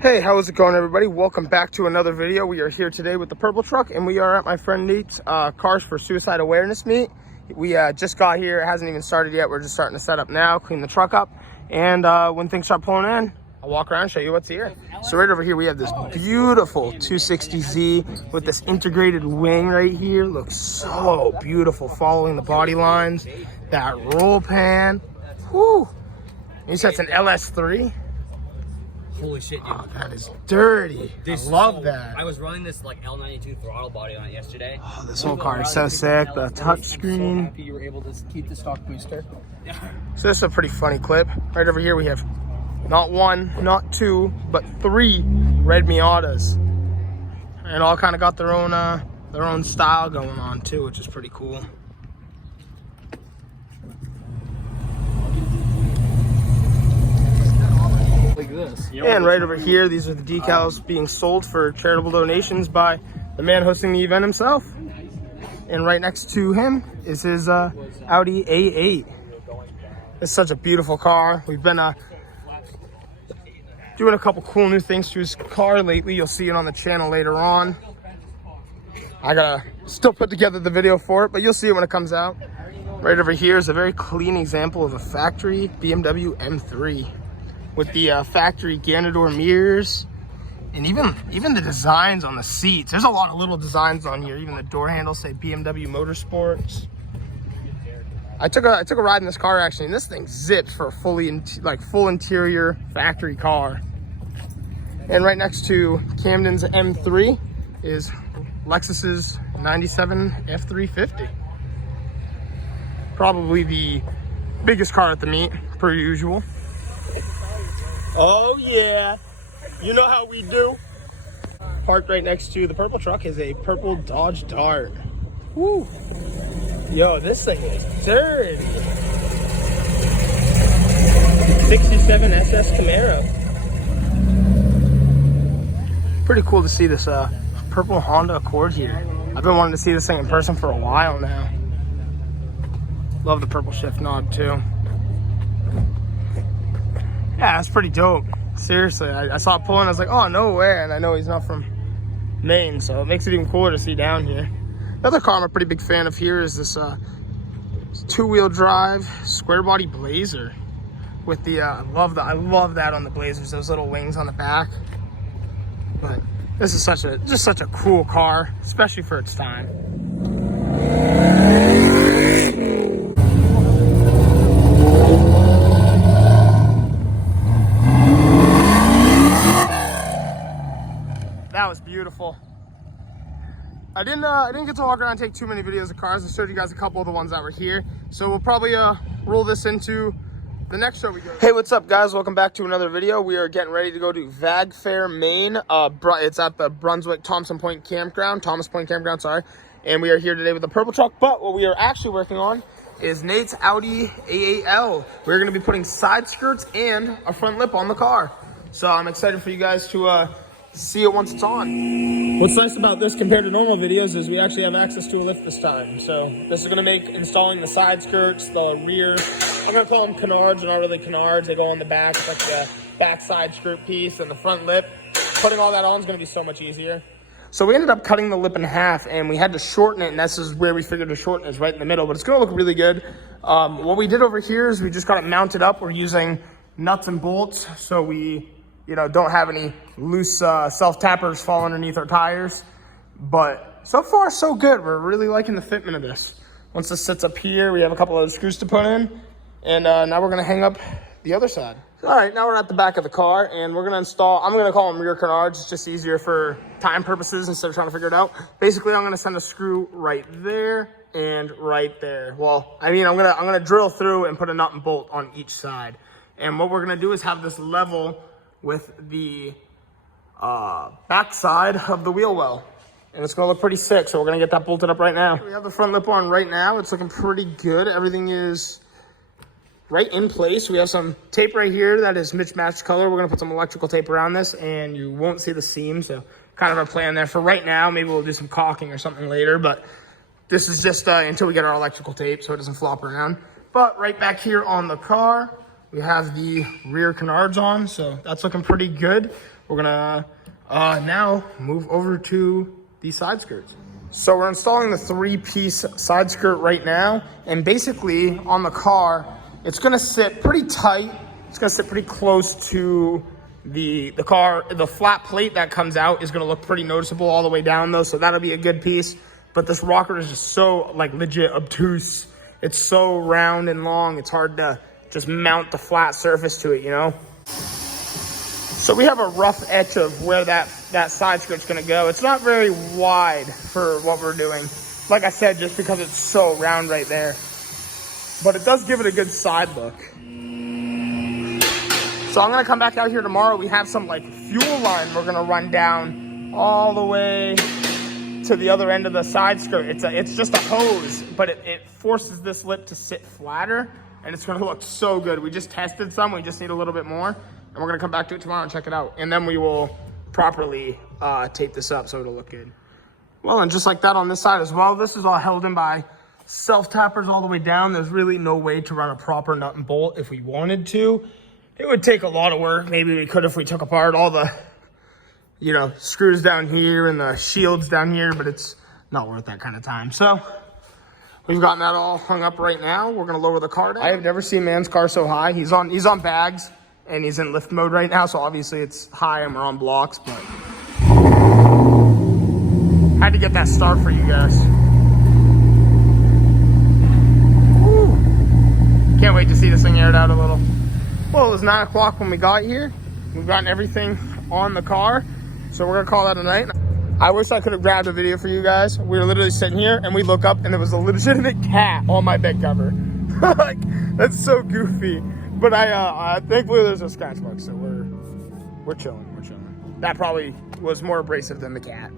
Hey, how's it going, everybody? Welcome back to another video. We are here today with the purple truck, and we are at my friend Nate's Cars for Suicide Awareness meet. We just got here. It hasn't even started yet. We're just starting to set up now, clean the truck up, and when things start pulling in, I'll walk around and show you what's here. So right over here, we have this beautiful 260Z with this integrated wing right here. Looks so beautiful, following the body lines. That roll pan. Whew. You said it's an LS3? Holy shit, dude. Oh, that is dirty. I love that. I was running this like L92 throttle body on it yesterday. Oh, this whole car is so sick. The touch screen. So happy you were able to keep the stock booster. So this is a pretty funny clip. Right over here we have not one, not two, but three red Miatas. And all kind of got their own style going on too, which is pretty cool. Like this. And right over here, these are the decals being sold for charitable donations by the man hosting the event himself. And right next to him is his Audi A8. It's such a beautiful car. We've been doing a couple cool new things to his car lately. You'll see it on the channel later on. I gotta still put together the video for it, but you'll see it when it comes out. Right over here is a very clean example of a factory Bmw M3. With the factory Ganador mirrors, and even the designs on the seats. There's a lot of little designs on here. Even the door handles say BMW Motorsports. I took a ride in this car actually, and this thing zips for a full interior factory car. And right next to Camden's M3 is Lexus's 97 F350. Probably the biggest car at the meet, per usual. Oh yeah, you know how we do. Parked right next to the purple truck is a purple Dodge Dart. Woo! Yo, this thing is dirty. 67 SS Camaro. Pretty cool to see this purple Honda Accord here. I've been wanting to see this thing in person for a while now. Love the purple shift knob too. Yeah, that's pretty dope. Seriously, I saw it pulling, I was like, oh, no way. And I know he's not from Maine, so it makes it even cooler to see down here. Another car I'm a pretty big fan of here is this two-wheel drive square body Blazer. With the, I love that on the Blazers, those little wings on the back. But this is just such a cool car, especially for its time. That was beautiful. I didn't get to walk around and take too many videos of cars. I showed you guys a couple of the ones that were here. So we'll probably roll this into the next show we go to. Hey, what's up, guys? Welcome back to another video. We are getting ready to go to Vag Fair, Maine. It's at the Brunswick Thomas Point Campground, sorry. And we are here today with the purple truck. But what we are actually working on is Nate's Audi A8L. We're going to be putting side skirts and a front lip on the car. So I'm excited for you guys to see it once it's on. What's nice about this compared to normal videos is we actually have access to a lift this time. So this is gonna make installing the side skirts, the rear, I'm gonna call them canards, they're not really canards, they go on the back, it's like the back side skirt piece and the front lip. Putting all that on is gonna be so much easier. So we ended up cutting the lip in half and we had to shorten it, and this is where we figured to shorten is right in the middle, but it's gonna look really good. What we did over here is we just got it mounted up. We're using nuts and bolts, so we don't have any loose self-tappers fall underneath our tires. But so far, so good. We're really liking the fitment of this. Once this sits up here, we have a couple of screws to put in. And now we're going to hang up the other side. All right, now we're at the back of the car, and we're going to install, I'm going to call them rear canards. It's just easier for time purposes instead of trying to figure it out. Basically, I'm going to send a screw right there and right there. Well, I mean, I'm going to drill through and put a nut and bolt on each side. And what we're going to do is have this level with the back side of the wheel well. And it's gonna look pretty sick, so we're gonna get that bolted up right now. We have the front lip on right now. It's looking pretty good. Everything is right in place. We have some tape right here that is mismatched color. We're gonna put some electrical tape around this, and you won't see the seam, so kind of our plan there for right now. Maybe we'll do some caulking or something later, but this is just until we get our electrical tape so it doesn't flop around. But right back here on the car, we have the rear canards on, so that's looking pretty good. we're gonna now move over to the side skirts. So we're installing the 3-piece side skirt right now, and basically on the car, it's gonna sit pretty tight. It's gonna sit pretty close to the car. The flat plate that comes out is gonna look pretty noticeable all the way down though, so that'll be a good piece. But this rocker is just so like legit obtuse. It's so round and long, it's hard to just mount the flat surface to it, you know? So we have a rough etch of where that side skirt's gonna go. It's not very wide for what we're doing. Like I said, just because it's so round right there. But it does give it a good side look. So I'm gonna come back out here tomorrow. We have some like fuel line we're gonna run down all the way to the other end of the side skirt. It's just a hose, but it forces this lip to sit flatter, and it's gonna look so good. We just tested some, we just need a little bit more, and we're gonna come back to it tomorrow and check it out. And then we will properly tape this up so it'll look good. Well, and just like that on this side as well, this is all held in by self-tappers all the way down. There's really no way to run a proper nut and bolt if we wanted to. It would take a lot of work. Maybe we could if we took apart all the, you know, screws down here and the shields down here, but it's not worth that kind of time. So we've gotten that all hung up right now. We're gonna lower the car down. I have never seen man's car so high. He's on bags and he's in lift mode right now, so obviously it's high and we're on blocks, but I had to get that start for you guys. Woo. Can't wait to see this thing aired out a little. Well, it was 9 o'clock when we got here. We've gotten everything on the car, so we're gonna call that a night. I wish I could have grabbed a video for you guys. We were literally sitting here and we look up and there was a legitimate cat on my bed cover. Like, that's so goofy. But thankfully there's no scratch marks, so we're chilling, That probably was more abrasive than the cat.